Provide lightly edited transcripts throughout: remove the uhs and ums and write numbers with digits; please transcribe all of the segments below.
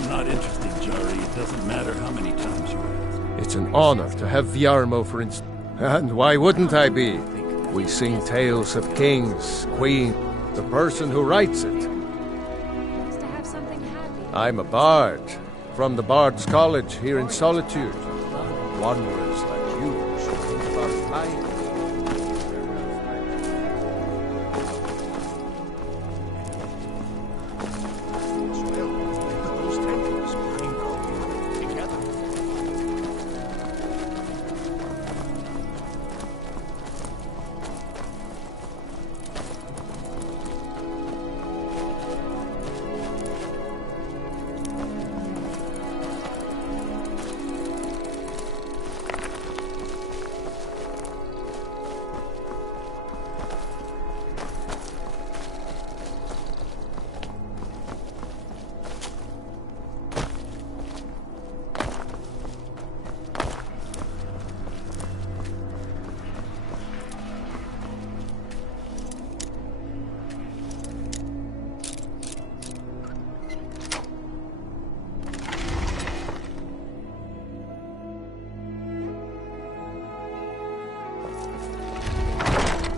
I'm not interested, Jari. It doesn't matter how many times you ask. It's an honor to have Viarmo, for instance. And why wouldn't I be? We sing tales of kings, queens, the person who writes it. I'm a bard, from the Bard's College here in Solitude. Wanderers like you should think about life.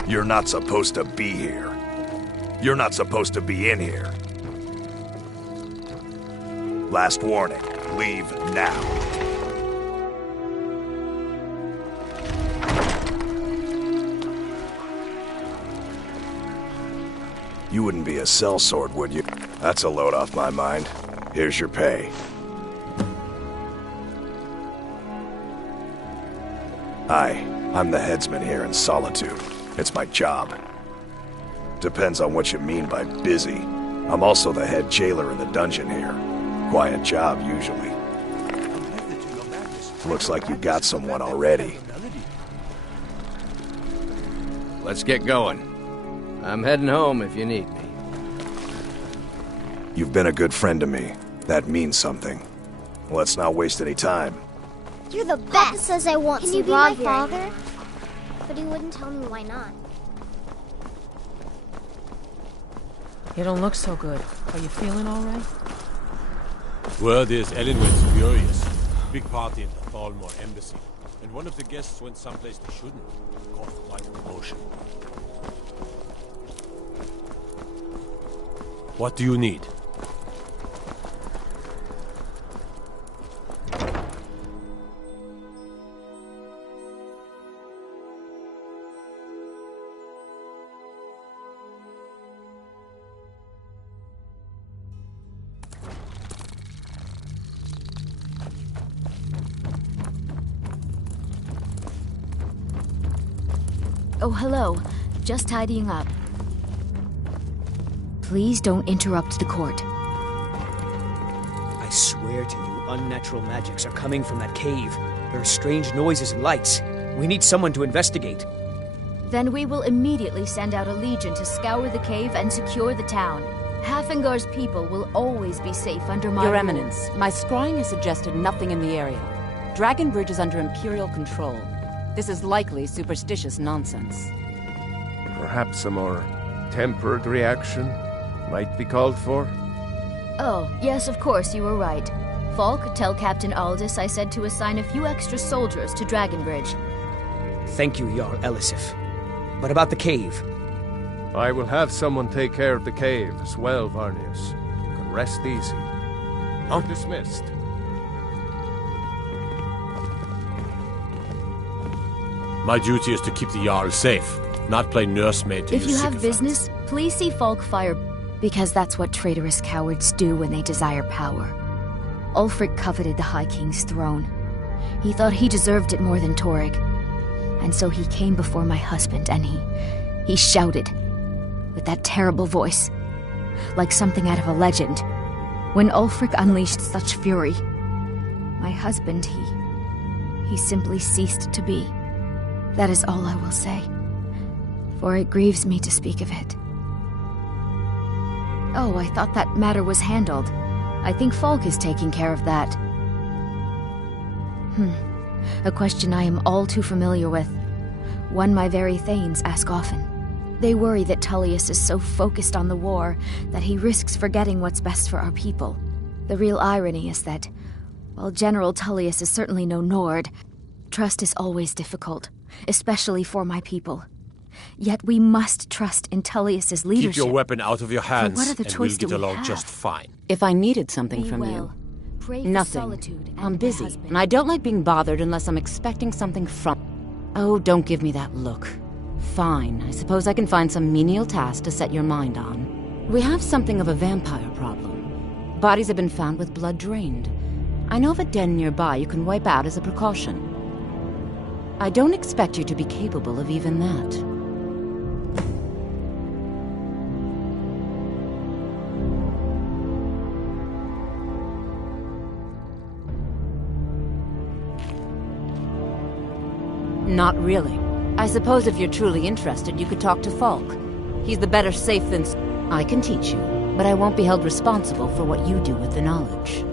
You're not supposed to be here. You're not supposed to be in here. Last warning, leave now. You wouldn't be a sellsword, would you? That's a load off my mind. Here's your pay. I'm the headsman here in Solitude. It's my job. Depends on what you mean by busy. I'm also the head jailer in the dungeon here. Quiet job, usually. Looks like you got someone already. Let's get going. I'm heading home if you need me. You've been a good friend to me. That means something. Let's not waste any time. You're the best. Papa says I want some raw here. Can you be my father? But he wouldn't tell me why not. You don't look so good. Are you feeling all right? Word is Ellen went furious. Big party in the Thalmor embassy. And one of the guests went someplace they shouldn't. Caused quite a commotion. What do you need? Oh, hello. Just tidying up. Please don't interrupt the court. I swear to you, unnatural magics are coming from that cave. There are strange noises and lights. We need someone to investigate. Then we will immediately send out a legion to scour the cave and secure the town. Hafengar's people will always be safe under my Your rule. Eminence, my scrying has suggested nothing in the area. Dragonbridge is under Imperial control. This is likely superstitious nonsense. Perhaps a more tempered reaction might be called for? Oh, yes, of course, you were right. Falk, tell Captain Aldous I said to assign a few extra soldiers to Dragonbridge. Thank you, Jarl Elisif. But about the cave? I will have someone take care of the cave as well, Varnius. You can rest easy. You're dismissed. My duty is to keep the Jarl safe, not play nursemaid to If you have sycophants. business, please see Falk fire, because that's what traitorous cowards do when they desire power. Ulfric coveted the High King's throne. He thought he deserved it more than Torrig. And so he came before my husband and he shouted, with that terrible voice, like something out of a legend. When Ulfric unleashed such fury, my husband, he simply ceased to be. That is all I will say, for it grieves me to speak of it. Oh, I thought that matter was handled. I think Falk is taking care of that. A question I am all too familiar with. One my very Thanes ask often. They worry that Tullius is so focused on the war that he risks forgetting what's best for our people. The real irony is that, while General Tullius is certainly no Nord, trust is always difficult, especially for my people. Yet we must trust in Tullius's leadership. Keep your weapon out of your hands, what other and choice we'll do get we along have? just fine. If I needed something Be from well. you. Pray for Nothing. Solitude and I'm my busy, husband. and I don't like being bothered unless I'm expecting something from... Oh, don't give me that look. Fine, I suppose I can find some menial task to set your mind on. We have something of a vampire problem. Bodies have been found with blood drained. I know of a den nearby you can wipe out as a precaution. I don't expect you to be capable of even that. Not really. I suppose if you're truly interested, you could talk to Falk. He's the better safe than... I can teach you, but I won't be held responsible for what you do with the knowledge.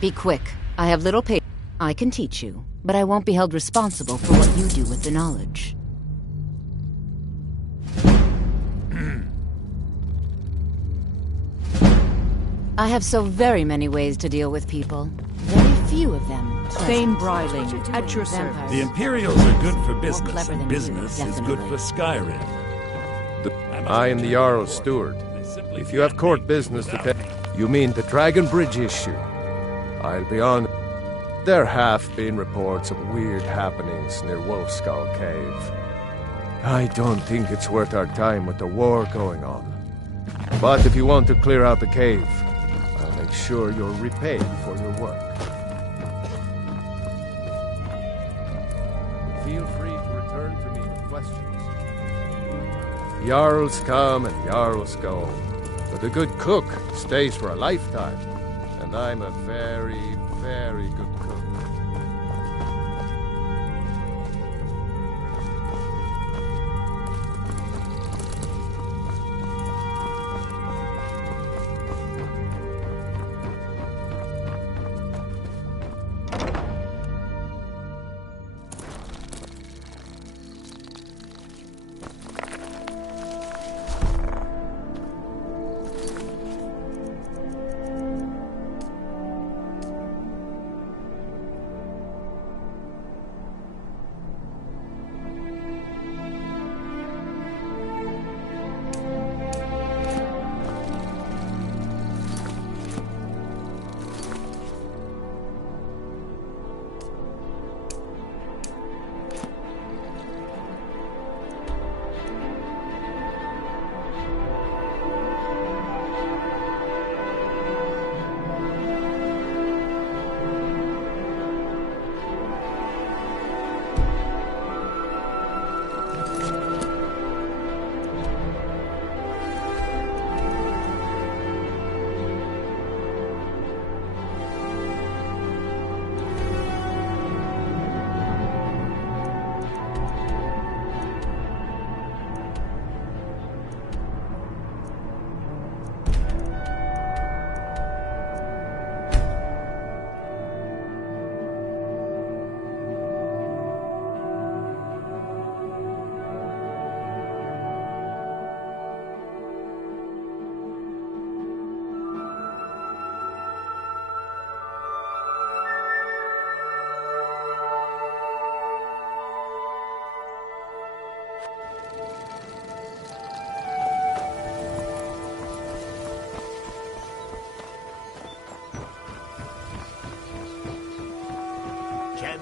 Be quick. I have little patience. I can teach you, but I won't be held responsible for what you do with the knowledge. I have so very many ways to deal with people. Very few of them. Thane Bryling, at your service. The Imperials are good for business, clever than and you, business is good definitely. for Skyrim. I am the Jarl's steward. If you have court business to take... You mean the Dragon Bridge issue? I'll be on... There have been reports of weird happenings near Wolfskull Cave. I don't think it's worth our time with the war going on. But if you want to clear out the cave, I'll make sure you're repaid for your work. Feel free to return to me with questions. Jarls come and Jarls go, but a good cook stays for a lifetime. And I'm a very, very good cook.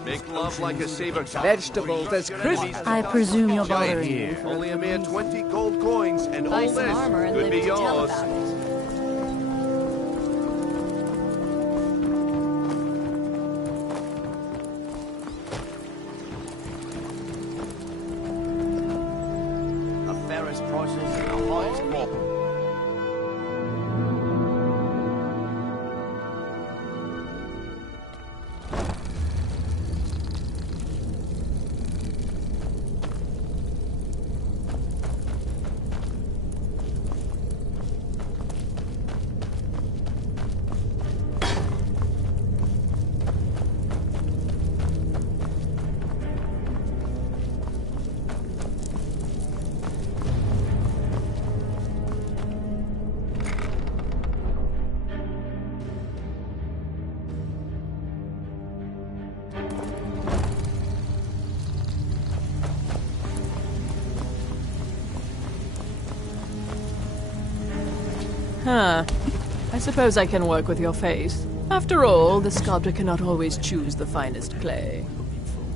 Make love like a saber. Vegetables as crispy. I presume you're bothering me. Only a mere 20 gold coins, and Buy all some this armor and could live be to tell yours. about it. A fairest prices and a highest quality. Huh. I suppose I can work with your face. After all, the sculptor cannot always choose the finest clay.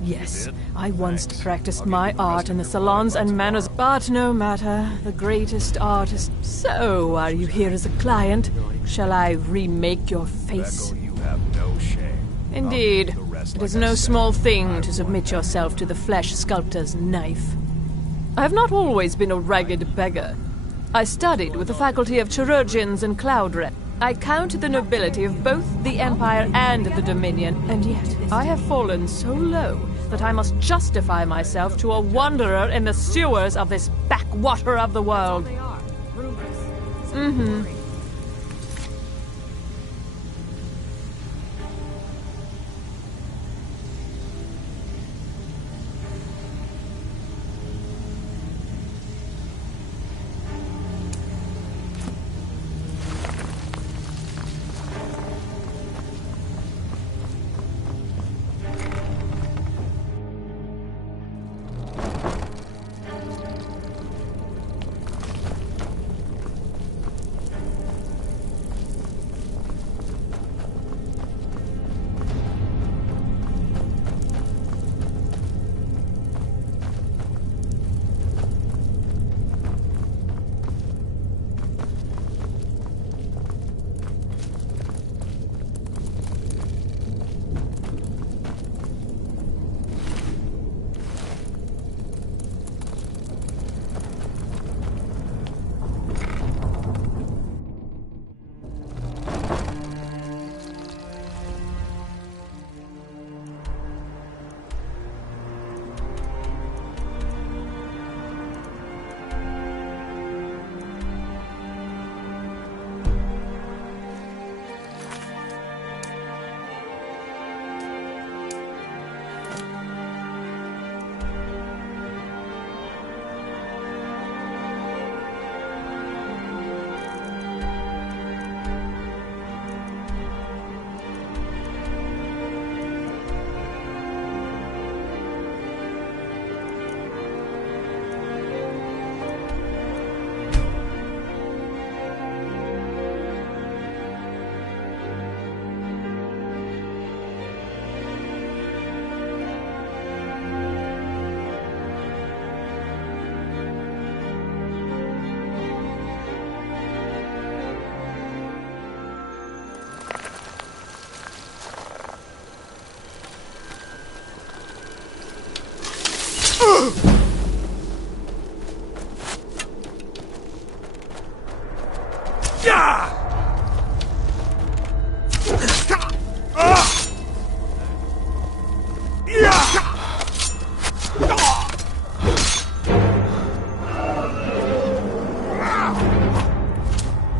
Yes, I once practiced my art in the salons and manors, but no matter, the greatest artist. So, are you here as a client? Shall I remake your face? You have no shame. Indeed. It is no small thing to submit yourself to the flesh sculptor's knife. I have not always been a ragged beggar. I studied with the faculty of chirurgeons and cloud-red. I counted the nobility of both the Empire and the Dominion, and yet I have fallen so low that I must justify myself to a wanderer in the sewers of this backwater of the world. Mm-hmm.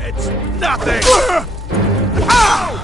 It's nothing! Ow!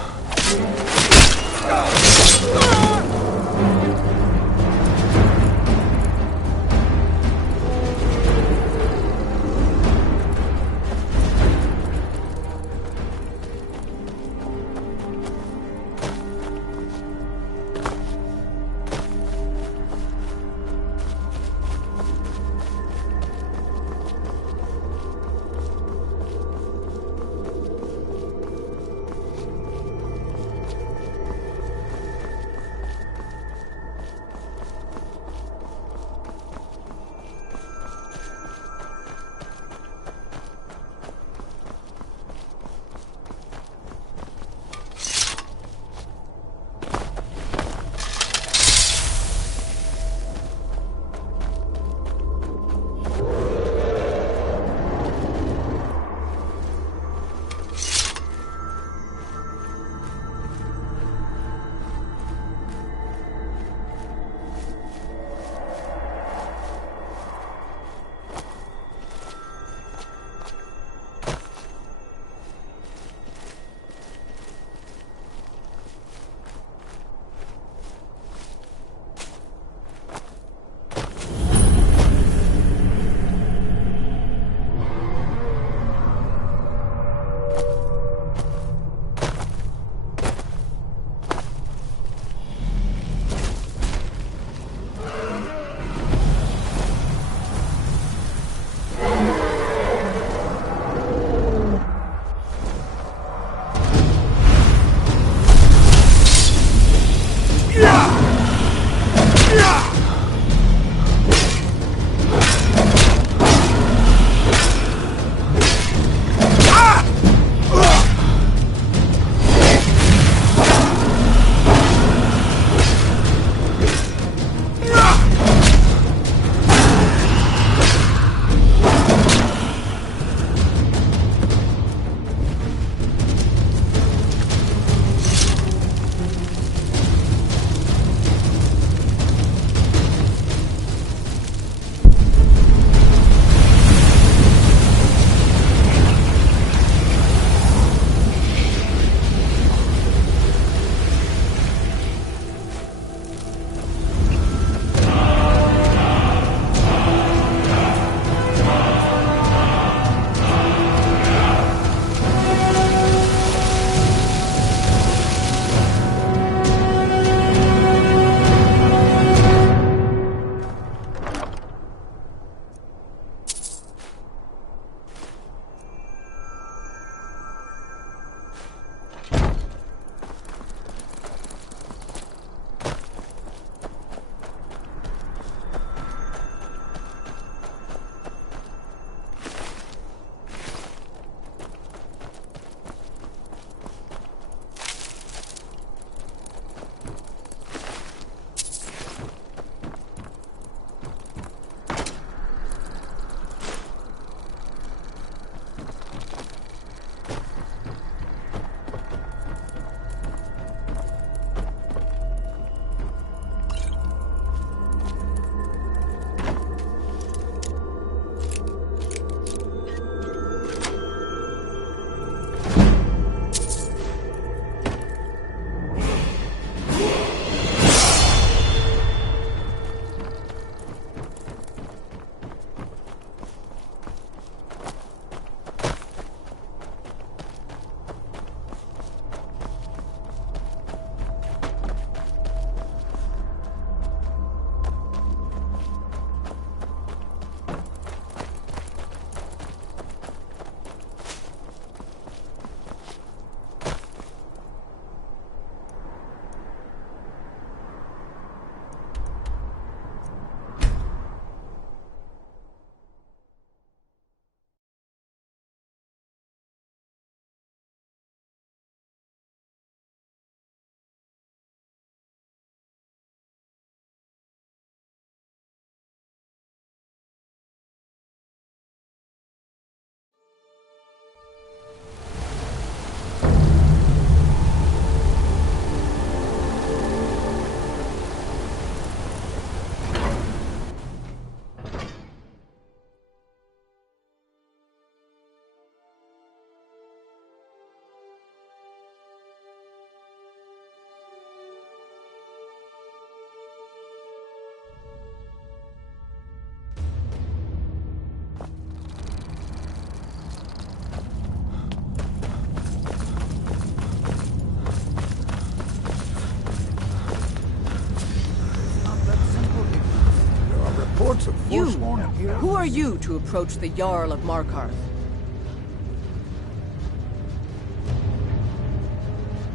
reports of forsworn heroes. Who are you to approach the Jarl of Markarth?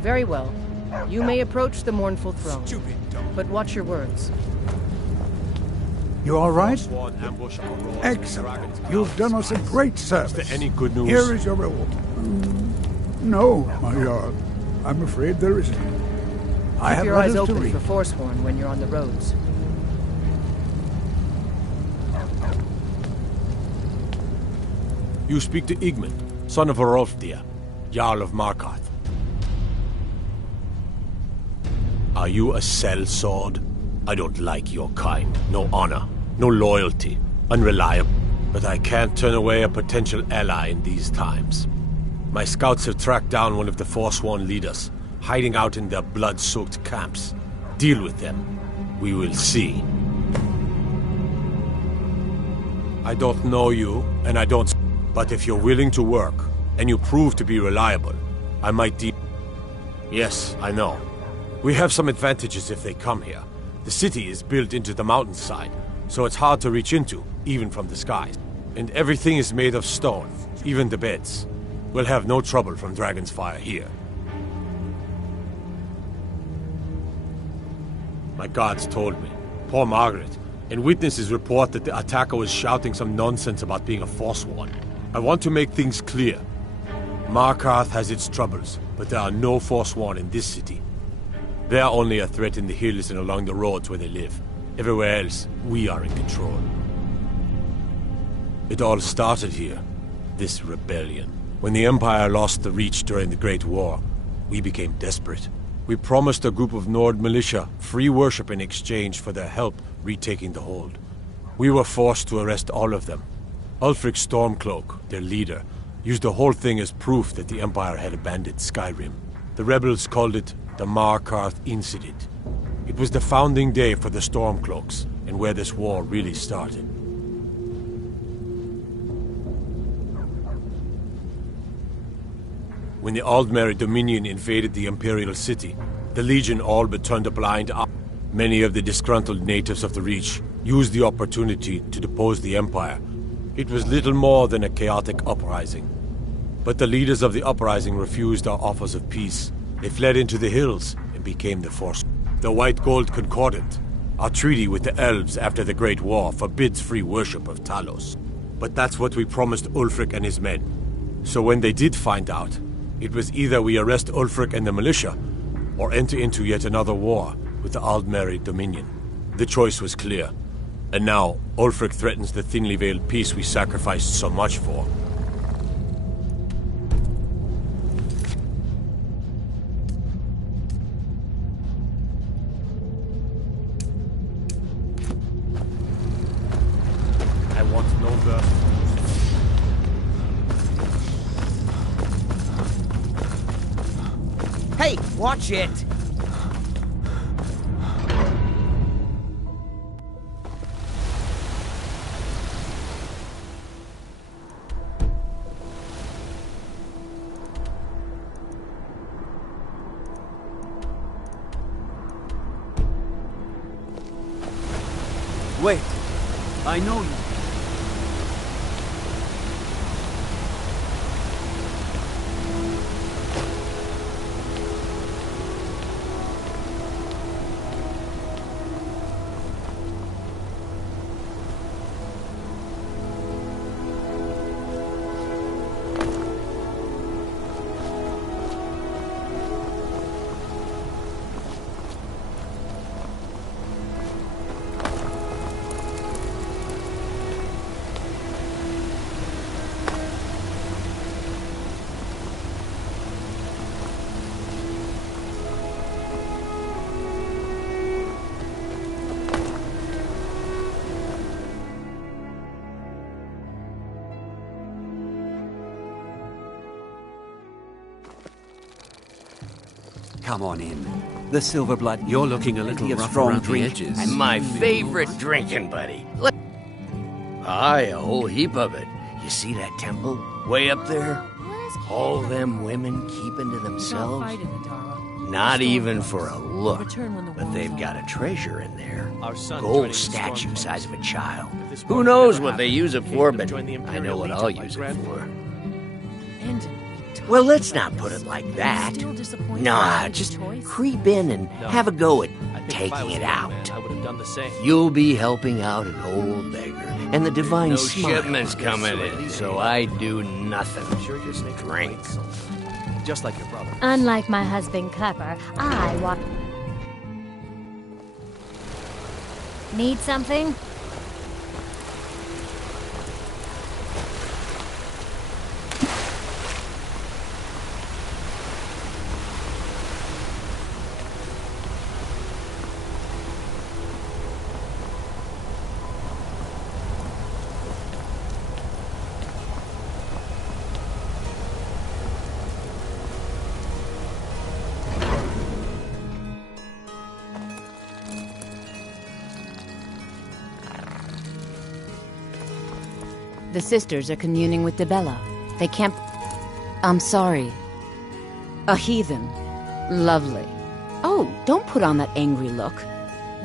Very well. You may approach the mournful throne. But watch your words. You all right? Forsworn ambush our roads. Excellent. You've done us a great service. Is there any good news? Here is your reward. No, my Jarl. I'm afraid there isn't. I Keep have your eyes letters to open read. for Forsworn when you're on the roads. You speak to Igmund, son of Orolfdir, Jarl of Markarth. Are you a sellsword? I don't like your kind. No honor, no loyalty, unreliable. But I can't turn away a potential ally in these times. My scouts have tracked down one of the Forsworn leaders, hiding out in their blood-soaked camps. Deal with them. We will see. I don't know you, and I don't... But if you're willing to work, and you prove to be reliable, I might Yes, I know. We have some advantages if they come here. The city is built into the mountainside, so it's hard to reach into, even from the skies. And everything is made of stone, even the beds. We'll have no trouble from Dragon's Fire here. My guards told me. Poor Margaret. And witnesses report that the attacker was shouting some nonsense about being a Forsworn. I want to make things clear. Markarth has its troubles, but there are no Forsworn in this city. They are only a threat in the hills and along the roads where they live. Everywhere else, we are in control. It all started here, this rebellion. When the Empire lost the Reach during the Great War, we became desperate. We promised a group of Nord militia free worship in exchange for their help retaking the hold. We were forced to arrest all of them. Ulfric Stormcloak, their leader, used the whole thing as proof that the Empire had abandoned Skyrim. The rebels called it the Markarth Incident. It was the founding day for the Stormcloaks, and where this war really started. When the Aldmeri Dominion invaded the Imperial City, the Legion all but turned a blind eye. Many of the disgruntled natives of the Reach used the opportunity to depose the Empire. It was little more than a chaotic uprising. But the leaders of the uprising refused our offers of peace. They fled into the hills and became the Force. The White Gold Concordant, our treaty with the Elves after the Great War, forbids free worship of Talos. But that's what we promised Ulfric and his men. So when they did find out, it was either we arrest Ulfric and the militia, or enter into yet another war with the Aldmeri Dominion. The choice was clear. And now, Ulfric threatens the thinly veiled peace we sacrificed so much for. I want no mercy. Hey, watch it! Wait. I know you. Come on in. The Silverblood, you're looking a little rough around the edges. And my favorite drinking buddy. Aye, a whole heap of it. You see that temple? Way up there? All them women keeping to themselves? Not even for a look. But they've got a treasure in there. Gold statue size of a child. Who knows what they use it for, but I know what I'll use it for. Well, let's not put it like that. Nah, just creep in and have a go at taking it out. You'll be helping out an old beggar, and the divine shipment's coming in, so I do nothing. Just drink. Just like your brother. Unlike my husband Clapper, I want... Need something? The sisters are communing with Dibella. They can't... I'm sorry. A heathen. Lovely. Oh, don't put on that angry look.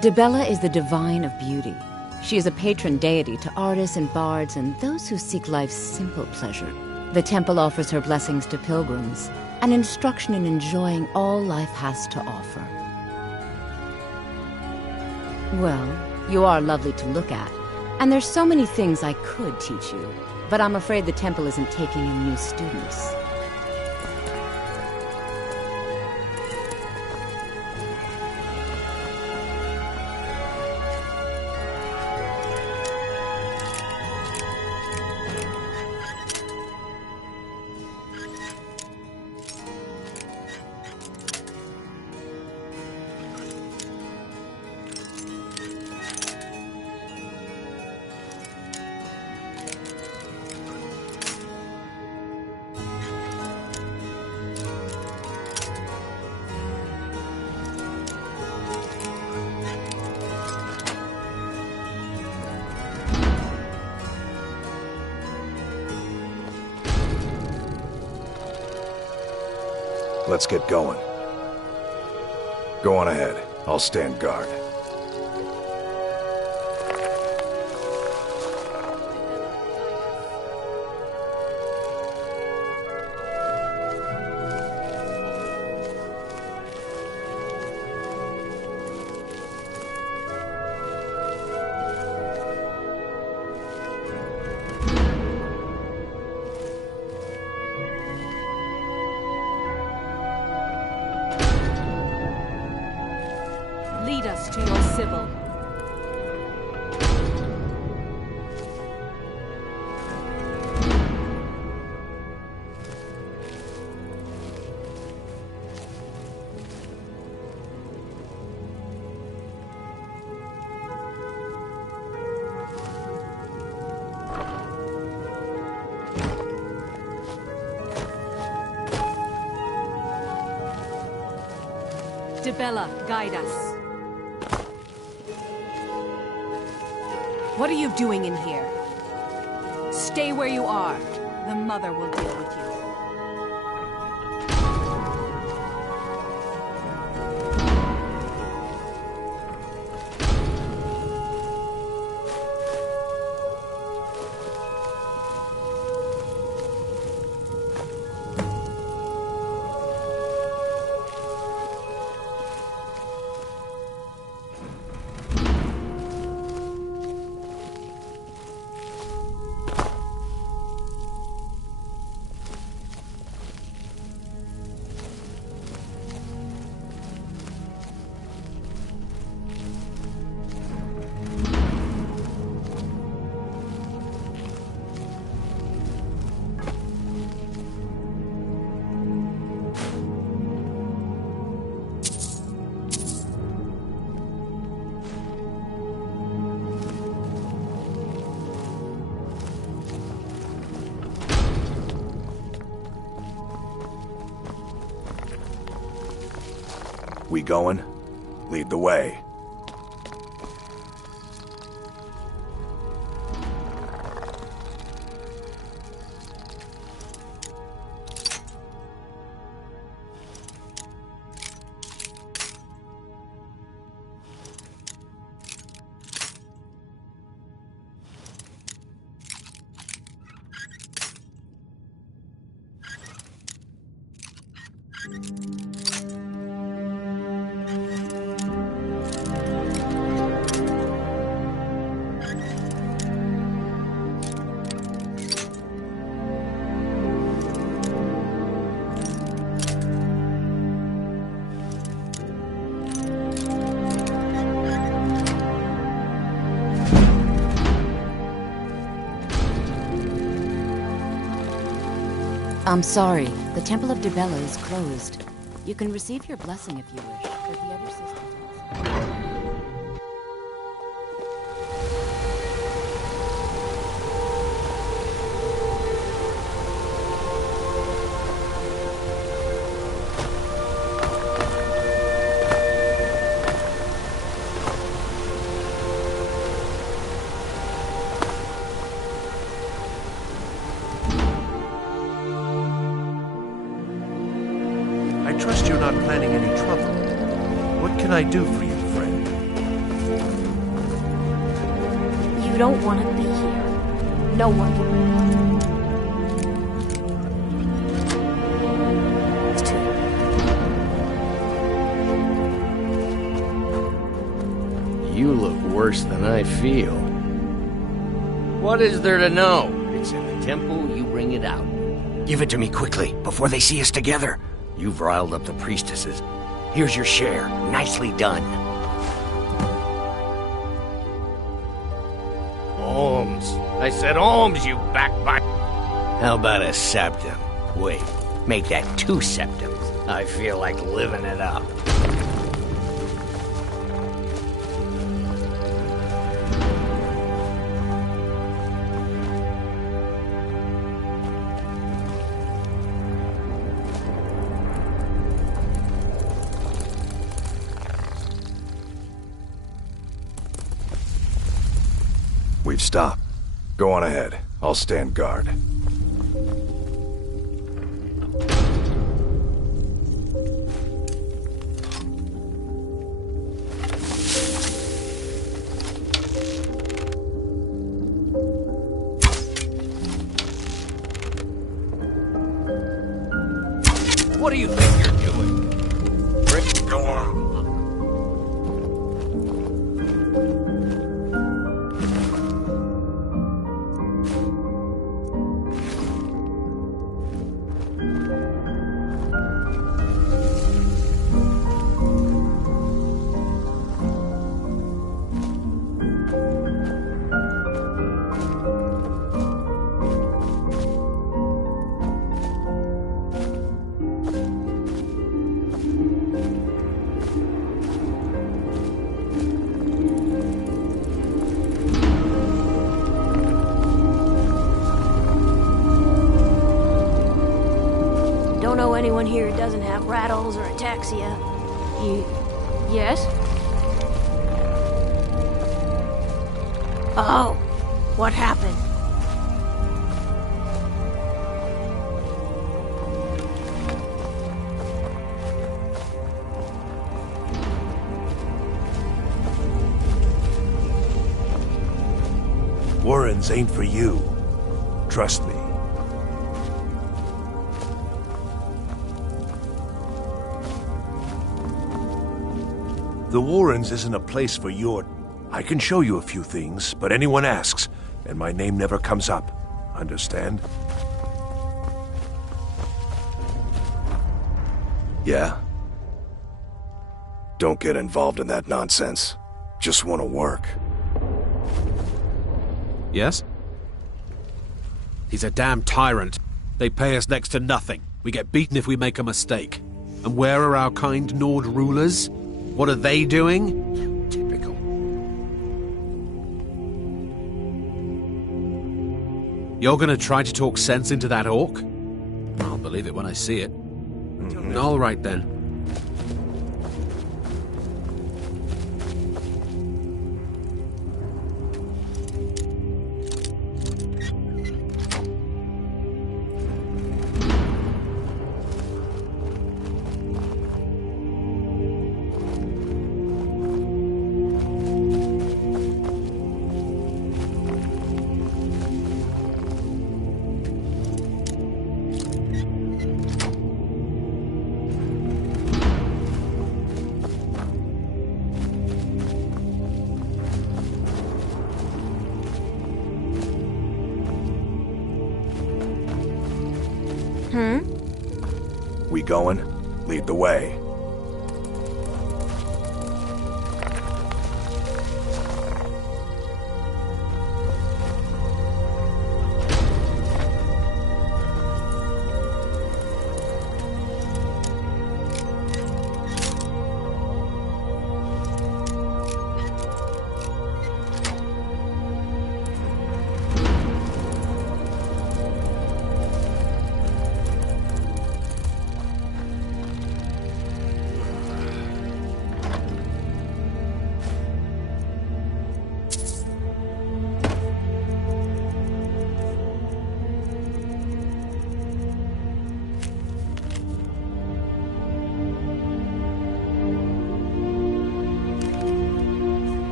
Dibella is the divine of beauty. She is a patron deity to artists and bards and those who seek life's simple pleasure. The temple offers her blessings to pilgrims, and instruction in enjoying all life has to offer. Well, you are lovely to look at. And there's so many things I could teach you, but I'm afraid the temple isn't taking in new students. Let's get going. Go on ahead. I'll stand guard. Lead us to your Sibyl. Dibella, guide us. What are you doing in here? Stay where you are. The mother will deal with you. We going? Lead the way. I'm sorry. The Temple of Dibella is closed. You can receive your blessing if you wish, but the other sisters... I trust you're not planning any trouble. What can I do for you, friend? You don't want to be here. No one. You look worse than I feel. What is there to know? It's in the temple, you bring it out. Give it to me quickly, before they see us together. You've riled up the priestesses. Here's your share. Nicely done. Alms. I said alms, you backbite. How about a septum? Wait, make that 2 septums. I feel like living it up. We've stopped. Go on ahead. I'll stand guard. What do you think you're doing? Go on. Don't know anyone here who doesn't have rattles or ataxia. Yes? Oh, what happened? Warrens ain't for you. Trust me. The Warrens isn't a place for your... I can show you a few things, but anyone asks, and my name never comes up. Understand? Yeah? Don't get involved in that nonsense. Just want to work. Yes? He's a damn tyrant. They pay us next to nothing. We get beaten if we make a mistake. And where are our kind Nord rulers? What are they doing? Typical. You're gonna try to talk sense into that orc? I'll believe it when I see it. All right then. We going? Lead the way.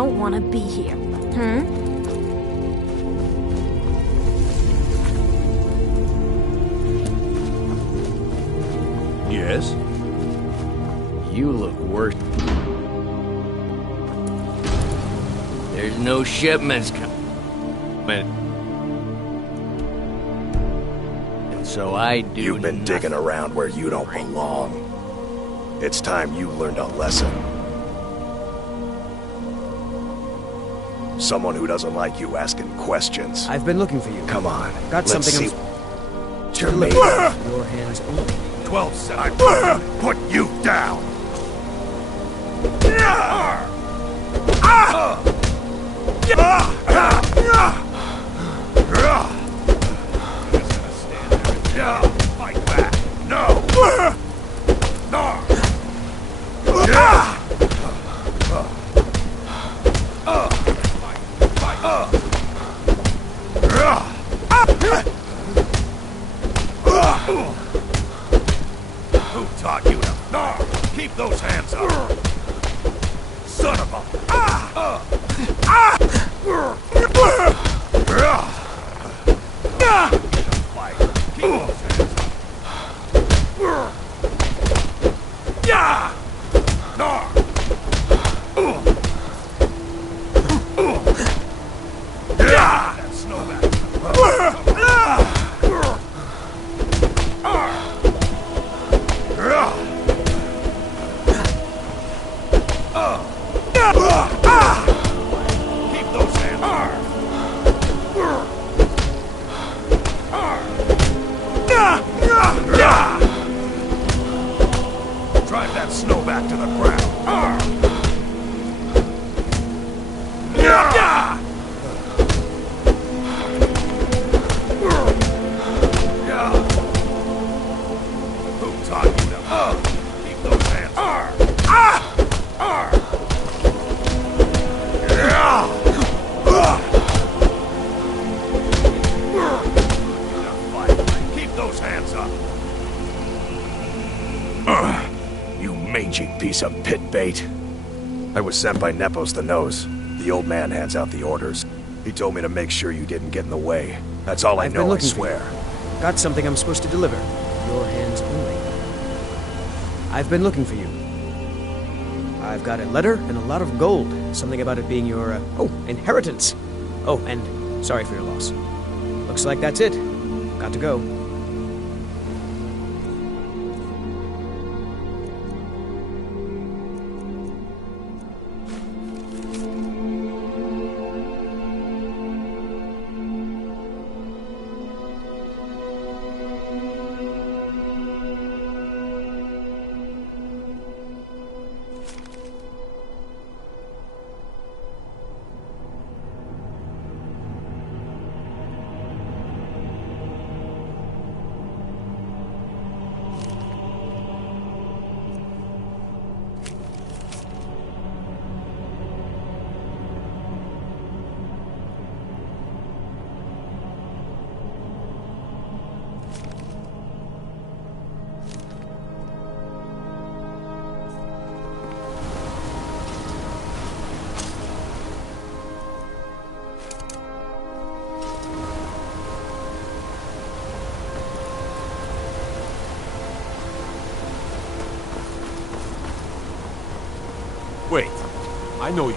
don't want to be here. Yes? You look worse. There's no shipments coming. And so I do. You've been digging around where you don't belong. It's time you learned a lesson. Someone who doesn't like you asking questions. I've been looking for you. Come on. Got let's something see. You're made of. Your hands only. 12 seconds. I put you down. Fight back. No. Who taught you to? Keep those hands up. Son of a. Drive that snow back to the ground. Who taught you to? Keep those hands. Keep those hands up. You mangy piece of pit bait. I was sent by Nepos the Nose. The old man hands out the orders. He told me to make sure you didn't get in the way. That's all I know, I swear. Got something I'm supposed to deliver. Your hands only. I've been looking for you. I've got a letter and a lot of gold. Something about it being your, inheritance. Oh, and sorry for your loss. Looks like that's it. Got to go. Wait, I know you.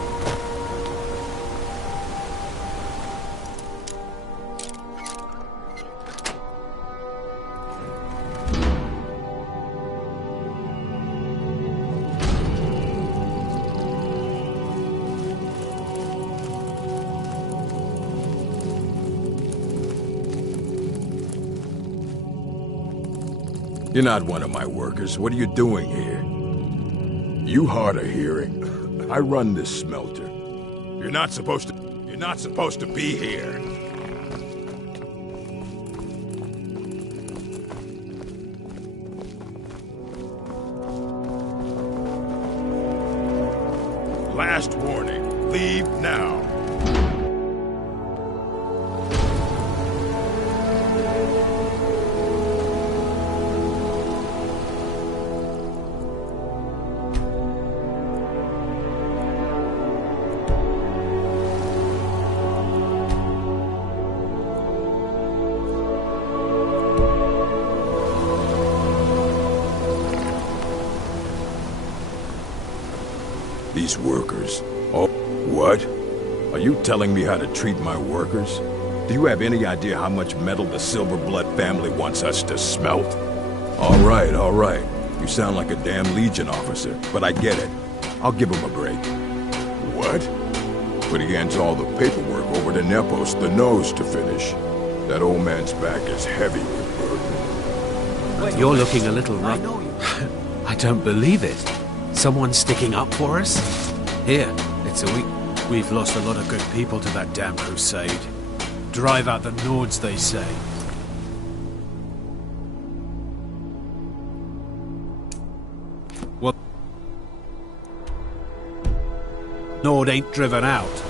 You're not one of my workers. What are you doing here? You hard of hearing. I run this smelter. You're not supposed to be here. Last warning. Leave now. these workers. Oh, what? Are you telling me how to treat my workers? Do you have any idea how much metal the Silverblood family wants us to smelt? All right, all right. You sound like a damn Legion officer, but I get it. I'll give him a break. What? But he hands all the paperwork over to Nepos, the nose, to finish. That old man's back is heavy with burden. You're looking a little rough. I don't believe it. Someone sticking up for us? Here, it's a week. We've lost a lot of good people to that damn crusade. Drive out the Nords, they say. What? Nord ain't driven out.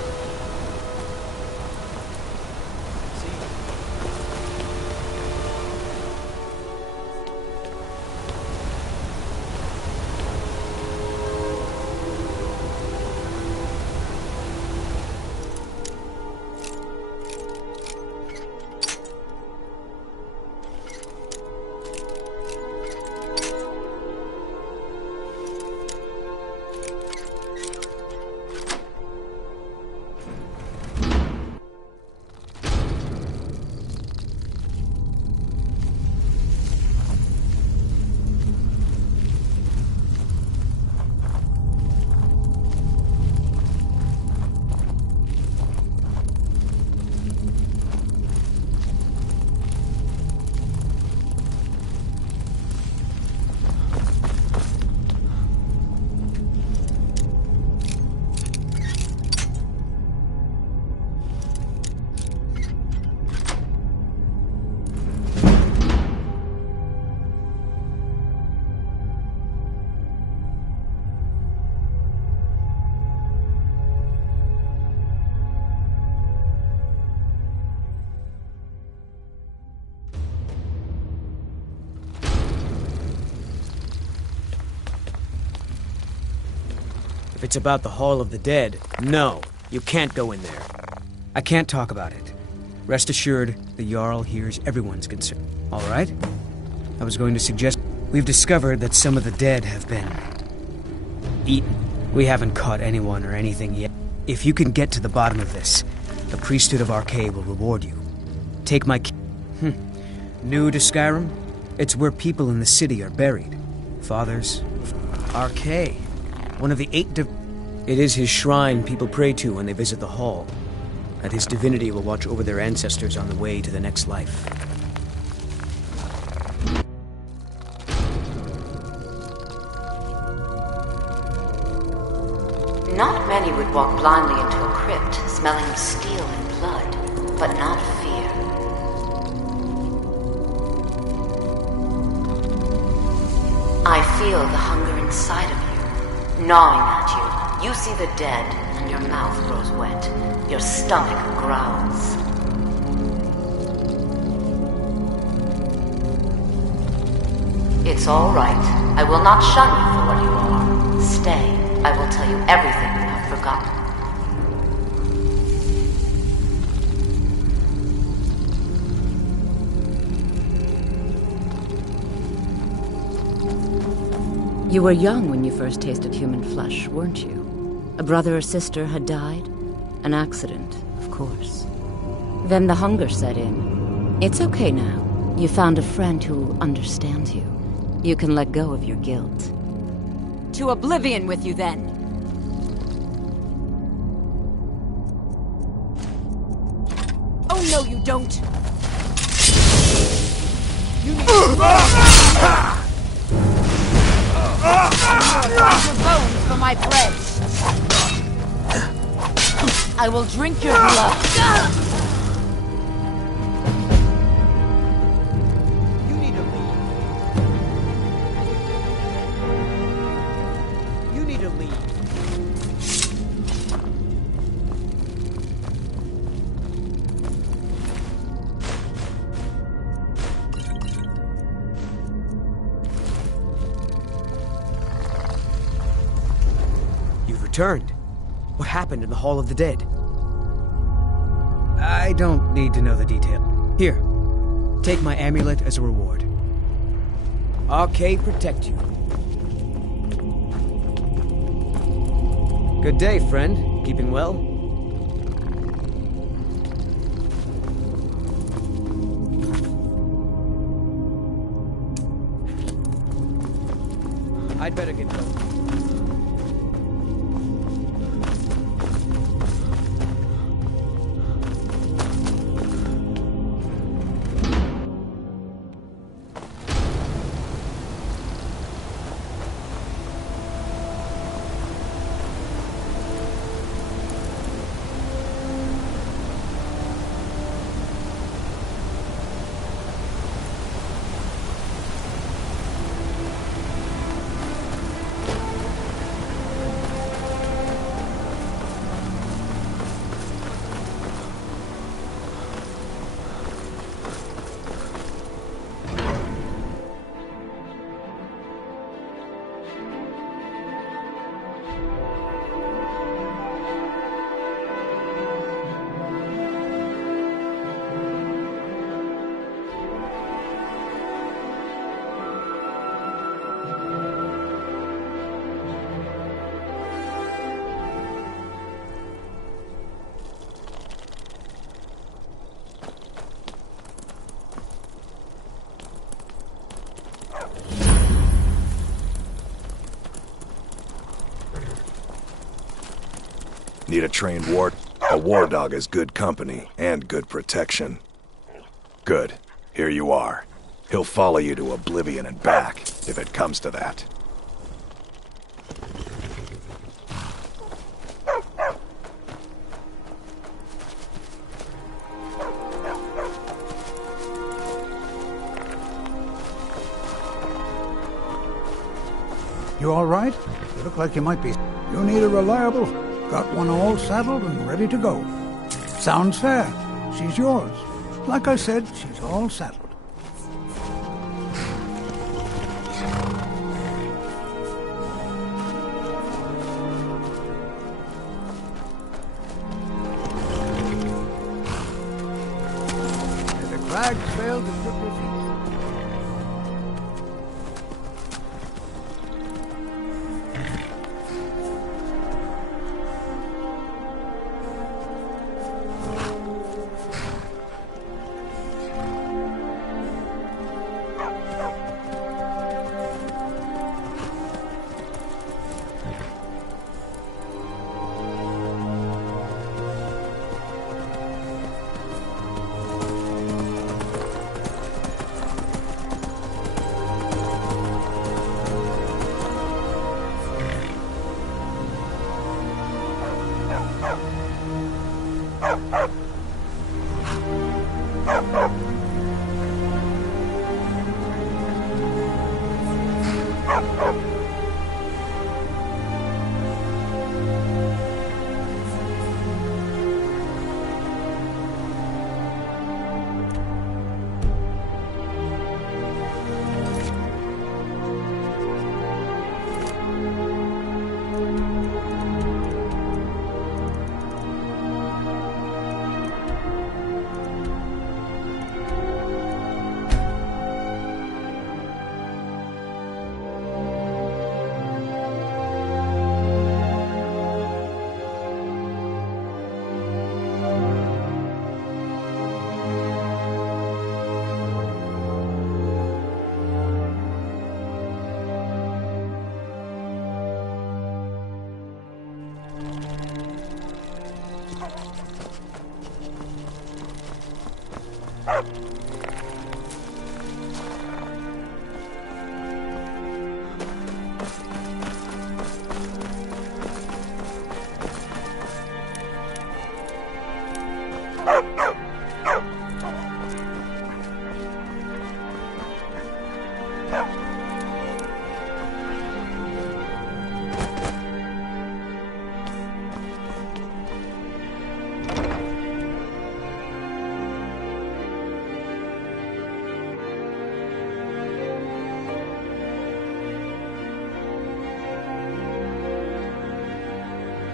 If it's about the Hall of the Dead, no, you can't go in there. I can't talk about it. Rest assured, the Jarl hears everyone's concern. All right? I was going to suggest... We've discovered that some of the dead have been... eaten. We haven't caught anyone or anything yet. If you can get to the bottom of this, the priesthood of Arcade will reward you. Take my... New to Skyrim? It's where people in the city are buried. Fathers... Arcade. One of the 8 It is his shrine people pray to when they visit the hall. And his divinity will watch over their ancestors on the way to the next life. Not many would walk blindly into a crypt, smelling steel and blood, but not fear. I feel the hunger inside of you, gnawing at you. You see the dead, and your mouth grows wet. Your stomach growls. It's all right. I will not shun you for what you are. Stay. I will tell you everything you have forgotten. You were young when you first tasted human flesh, weren't you? A brother or sister had died? An accident, of course. Then the hunger set in. It's okay now. You found a friend who understands you. You can let go of your guilt. To oblivion with you, then! Oh, no, you don't! You need to your bones for my pledge! I will drink your blood! Returned. What happened in the Hall of the Dead? I don't need to know the detail. Here, take my amulet as a reward. Arcade protect you. Good day, friend. Keeping well? I'd better get going. Need a trained ward? A war dog is good company and good protection. Good. Here you are. He'll follow you to oblivion and back, if it comes to that. You all right? You look like you might be. You need a reliable. Got one all saddled and ready to go. Sounds fair. She's yours. Like I said, she's all saddled. If the crags fail to grip your feet.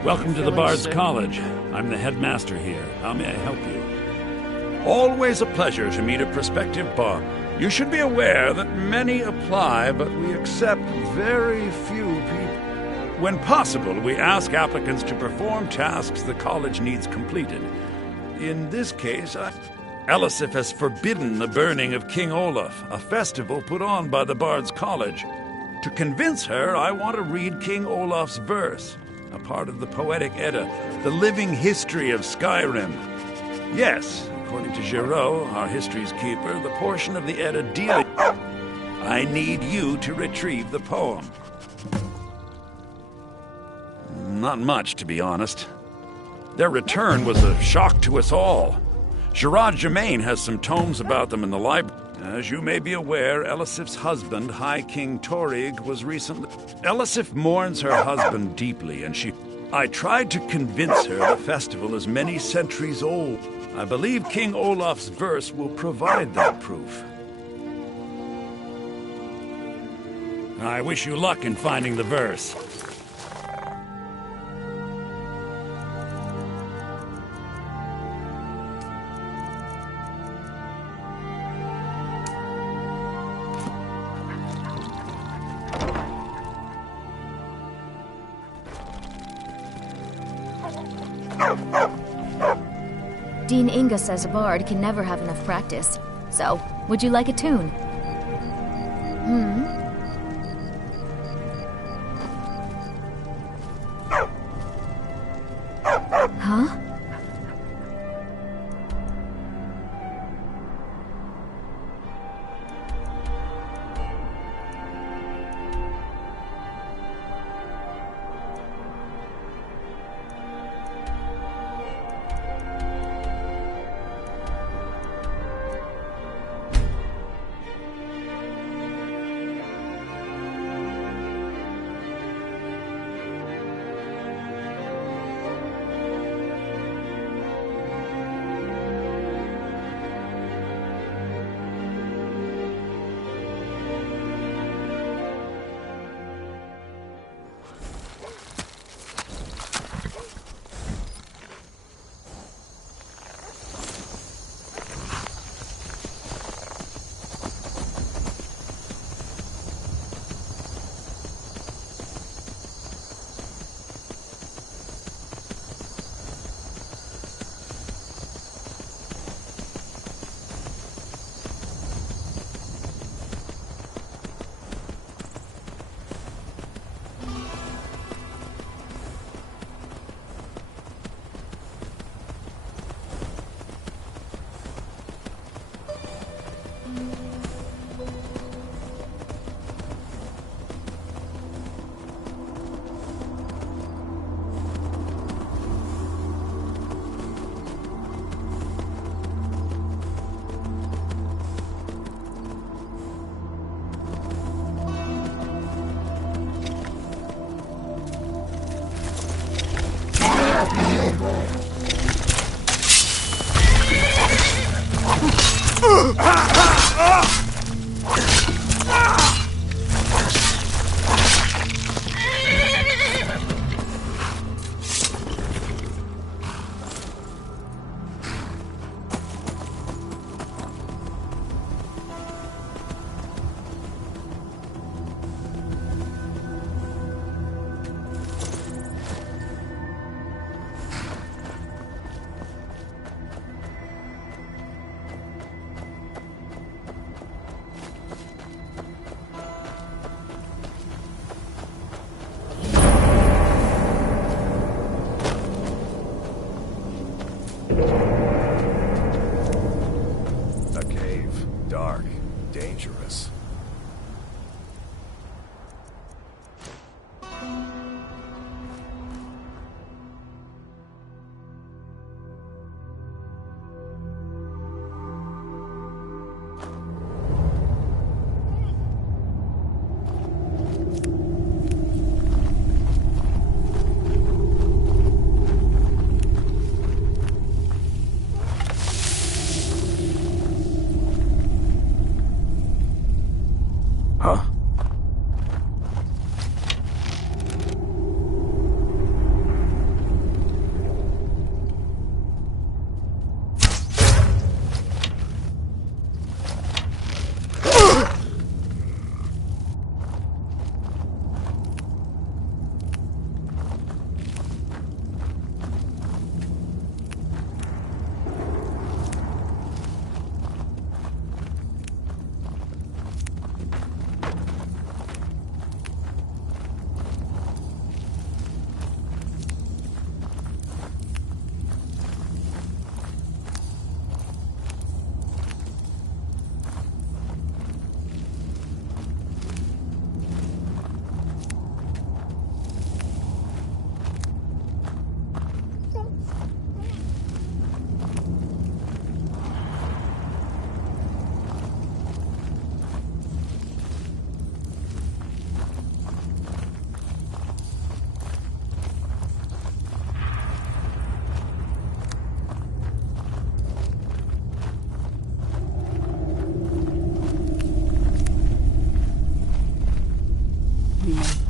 Welcome to the Bard's College. I'm the headmaster here. How may I help you? Always a pleasure to meet a prospective bard. You should be aware that many apply, but we accept very few people. When possible, we ask applicants to perform tasks the college needs completed. In this case, Elisif has forbidden the burning of King Olaf, a festival put on by the Bard's College. To convince her, I want to read King Olaf's verse, a part of the Poetic Edda, the living history of Skyrim. Yes, according to Giraud, our history's keeper, the portion of the Edda dealing... I need you to retrieve the poem. Not much, to be honest. Their return was a shock to us all. Gerard Germain has some tomes about them in the library. As you may be aware, Elisif's husband, High King Torig, was recently... Elisif mourns her husband deeply, and I tried to convince her the festival is many centuries old. I believe King Olaf's verse will provide that proof. I wish you luck in finding the verse. Dean Inga says a bard can never have enough practice. So, would you like a tune? Huh?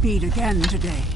speed again today.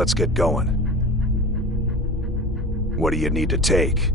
Let's get going. What do you need to take?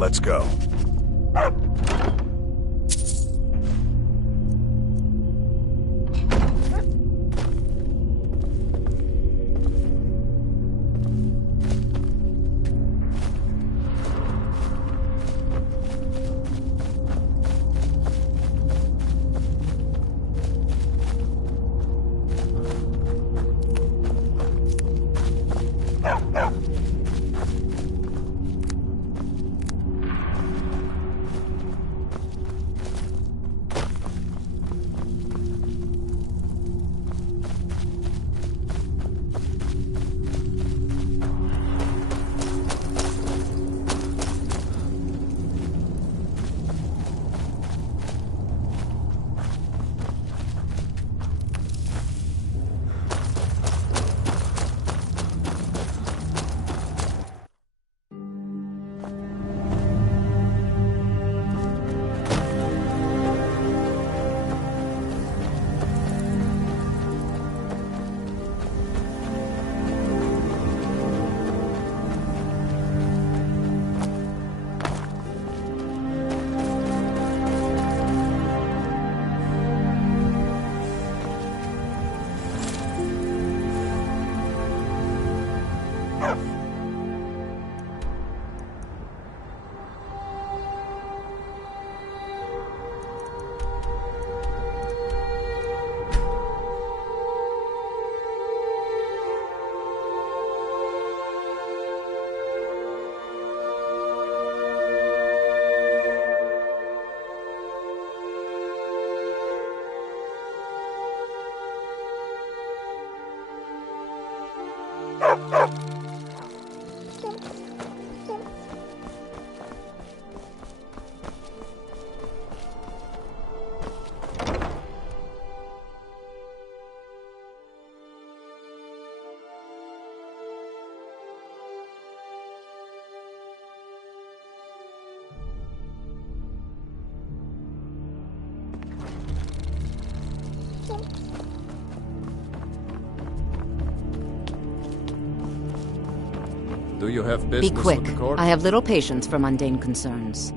Let's go. Do you have business Be quick. with the court? I have little patience for mundane concerns.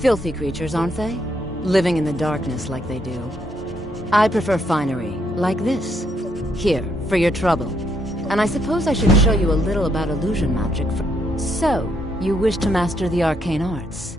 Filthy creatures, aren't they? Living in the darkness like they do. I prefer finery, like this. Here, for your trouble. And I suppose I should show you a little about illusion magic for... So, you wish to master the arcane arts?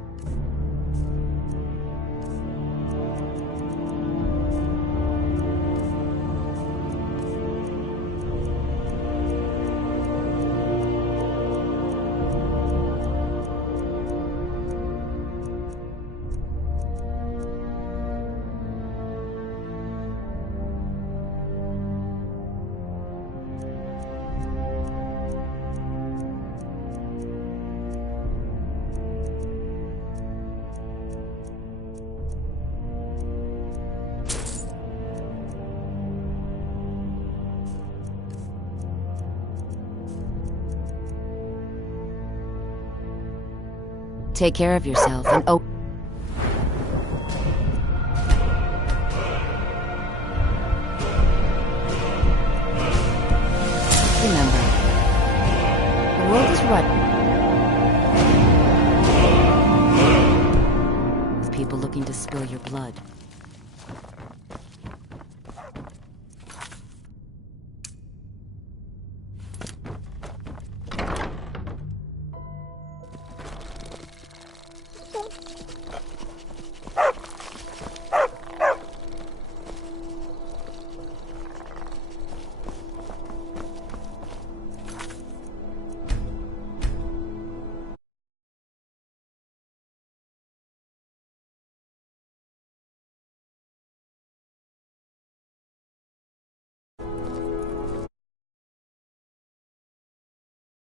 Take care of yourself and oh... Remember, the world is ripe with people looking to spill your blood.